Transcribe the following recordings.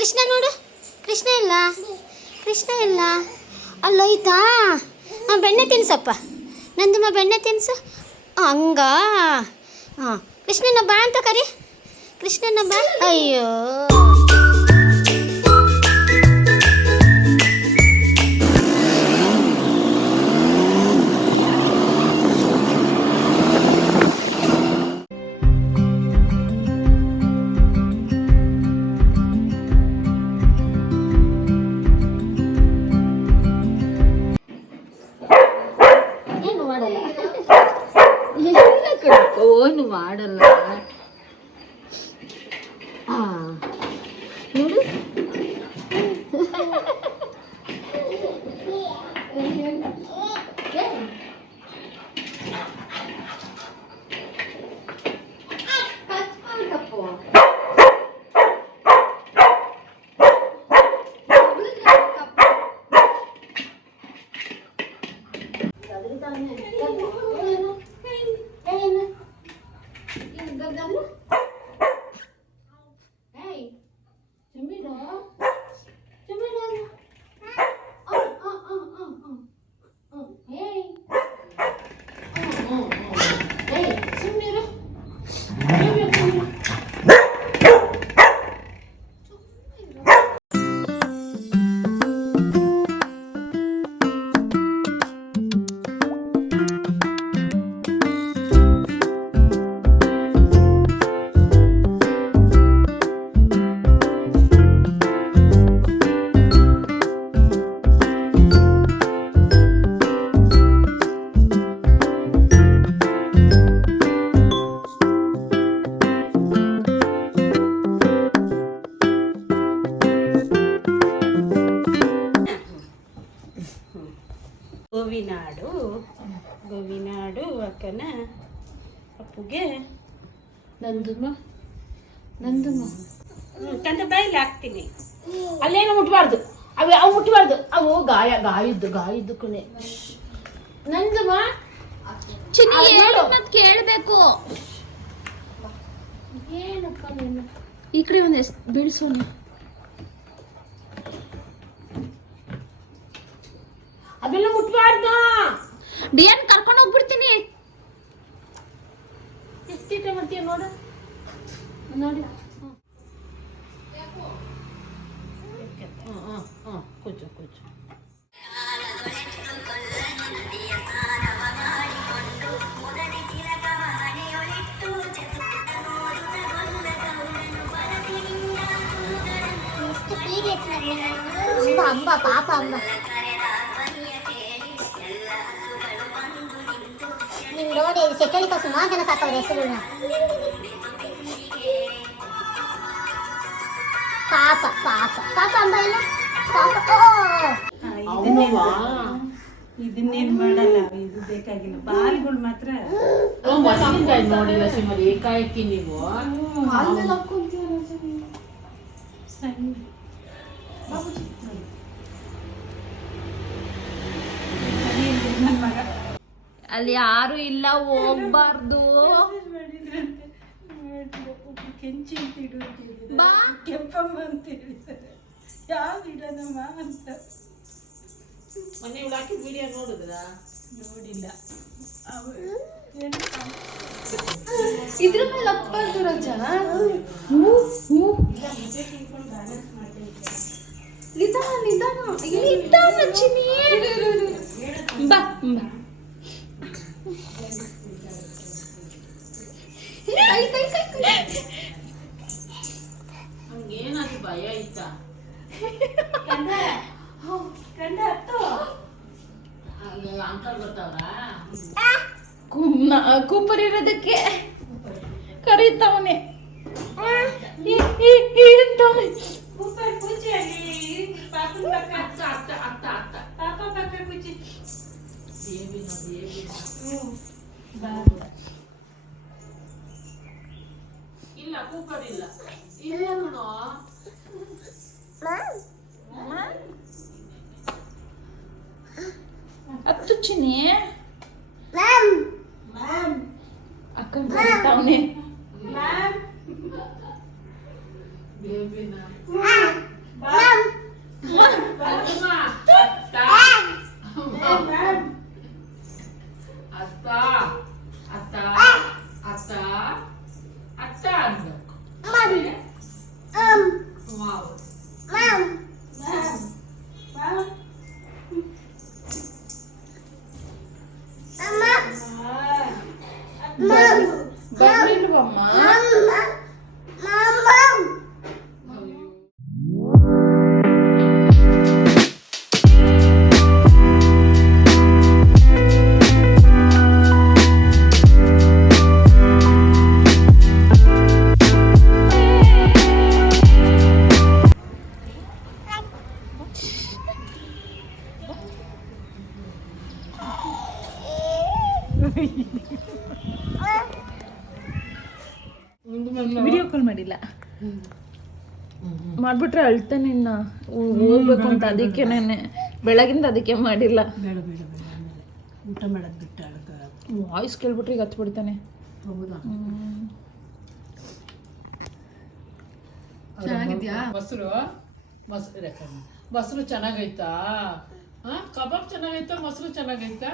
ಕೃಷ್ಣ ನೋಡು, ಕೃಷ್ಣ ಇಲ್ಲ, ಕೃಷ್ಣ ಇಲ್ಲ. ಅಲ್ಲೋಯ್ತಾ? ಬೆಣ್ಣೆ ತಿನ್ಸಪ್ಪ, ನಂದಮ್ಮ ಬೆಣ್ಣೆ ತಿನ್ಸು. ಹಂಗ ಹಾಂ, ಕೃಷ್ಣನ ಬಾ ಅಂತ ಕರಿ, ಕೃಷ್ಣನ ಬಾ. ಅಯ್ಯೋ ಏನು ಮಾಡಲ್ಲ. ನೋಡು ಗೋವಿನಾಡು ಅಕ್ಕನ ಅಪ್ಪುಗೆ ನಂದುಮ್ಮ ತಂದೆ ಬಾಯಲ್ಲಿ ಹಾಕ್ತೀನಿ. ಅಲ್ಲೇನು ಮುಟ್ಬಾರ್ದು, ಅವು ಮುಟ್ಬಾರ್ದು, ಅವು ಗಾಯದ್ದು ಕೊನೆ. ನಂದುಮ್ಮ ಕೇಳಬೇಕು. ಏನಪ್ಪ ನೀನು ಈ ಕಡೆ ಒಂದು ಬೀಳ್ಸೋಣ. ಅದೆಲ್ಲ ಮುಟ್ಬಾರ್ದು. ಡಿಯನ್ ಕರ್ಕೊಂಡು ಹೋಗ್ಬಿಡ್ತೀನಿ. ಎಷ್ಟಿಟ ಮಾಡ್ತೀಯ ನೋಡು, ನೋಡಿ. ಕೂಚು ಅಂಬ ಪಾಪ ಅಂಬ ನಿಮ್ಗೆ ನೋಡಿ ಚಕ್ಕಳಿಕ ಸುಮಾರು ಜನ ಸಾಕವ್ರೆ ಹೆಸರುಗಳನ್ನ. ಪಾಪ ಪಾಪ ಪಾಪ ಅಂಬ ಇಲ್ಲ ಪಾಪ. ಇದನ್ನೇನ್ ಮಾಡಲ್ಲ, ಇದು ಬೇಕಾಗಿಲ್ಲ. ಬಾಲ್ಗಳು ಮಾತ್ರ ನೋಡಿಲ್ಲ ಸಿಮರಿ, ಏಕಾಏಕಿ ನೀವು ಅಲ್ಲಿ ಯಾರು ಇಲ್ಲ, ಹೋಗ್ಬಾರ್ದು. ಕೆಂಚಿ ಅಂತ ಬಾ ಕೆಂಪಮ್ಮ ಅಂತ ಹೇಳಿದ್ದಾರೆ. ಯಾವ್ದು ಇಡೋದಮ್ಮ ಅಂತ ಮೊನ್ನೆ ಹಾಕಿದ ವಿಡಿಯೋ ನೋಡಿದ್ರ? ನೋಡಿಲ್ಲ. ಇದ್ರ ಮೇಲೆ ಹತ್ಬಾರ್ದು ರಜ. ನಿಧಾನ ಚಿನಿ. ಬಾ ಬಾ. ಹಂಗೇನಾದ್ರು ಭಯ ಆಯ್ತಾ? ಅಂಕಲ್ ಬರ್ತಾವ್ರ? ಕೂಪರ್ ಇರೋದಕ್ಕೆ ಕರೀತಾವನೆ. ಇಲ್ಲ ಕೂಪರ್ ಇಲ್ಲ, ಇಲ್ಲ ಕಣೋ. ಹತ್ತು ಚಿನಿ ಅಕ್ಕ ಕರೀತಾವನೆ. ಬೇಬಿನ ಮಾಡ್ಬಿಟ್ರೆ ಅಳ್ತಾನೆ ಇನ್ನ ಹೋಗ್ಬೇಕು ಅಂತ ಅದಕ್ಕೇನೆ ಬೆಳಗಿಂದ ಅದಕ್ಕೆ ಮಾಡಿಲ್ಲ. ಬೇಡ ಬೇಡ ಬೇಡ ಆಮೇಲೆ ಊಟ ಮಾಡೋದು ಬಿಟ್ಟು ಅಳ್ಕ. ವಾಯ್ಸ್ ಕೇಳ್ಬಿಟ್ರೆ ಈಗ ಹತ್ಬಿಡ್ತಾನೆ. ಹೌದಾ? ಚೆನ್ನಾಗಿದ್ಯಾ? ಮೊಸರು ಚೆನ್ನಾಗೈತಾ? ಕಬಾಬ್ ಚೆನ್ನಾಗೈತಾ? ಮೊಸರು ಚೆನ್ನಾಗೈತಾ?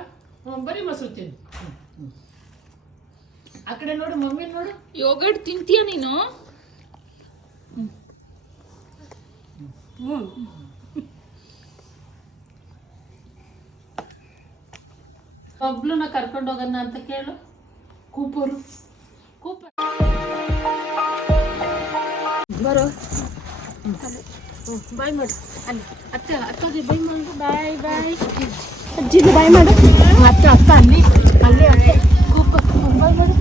ಬರೀ ಮೊಸರು ತಿನ್ನು. ಆ ಕಡೆ ನೋಡು, ಮಮ್ಮಿ ನೋಡು. ಯೋಗರ್ಟ್ ತಿಂತೀಯ ನೀನು? ಒಬ್ಳನ್ನ ಕರ್ಕೊಂಡು ಹೋಗೋಣ ಅಂತ ಕೇಳು. ಕೂಪರು ಬರೋ. ಬಾಯ್ ಮಾಡು. ಅಲ್ಲಿ ಅತ್ತೆ ಬಾಯ್ ಮಾಡು. ಬಾಯ್ ಬಾಯ್. ಅಜ್ಜಿಗೆ ಬಾಯ್ ಮಾಡು. ಅತ್ತೆ ಅಲ್ಲಿ ಅತ್ತೆ ಕೂಪ ಬಾಯ್ ಮಾಡು.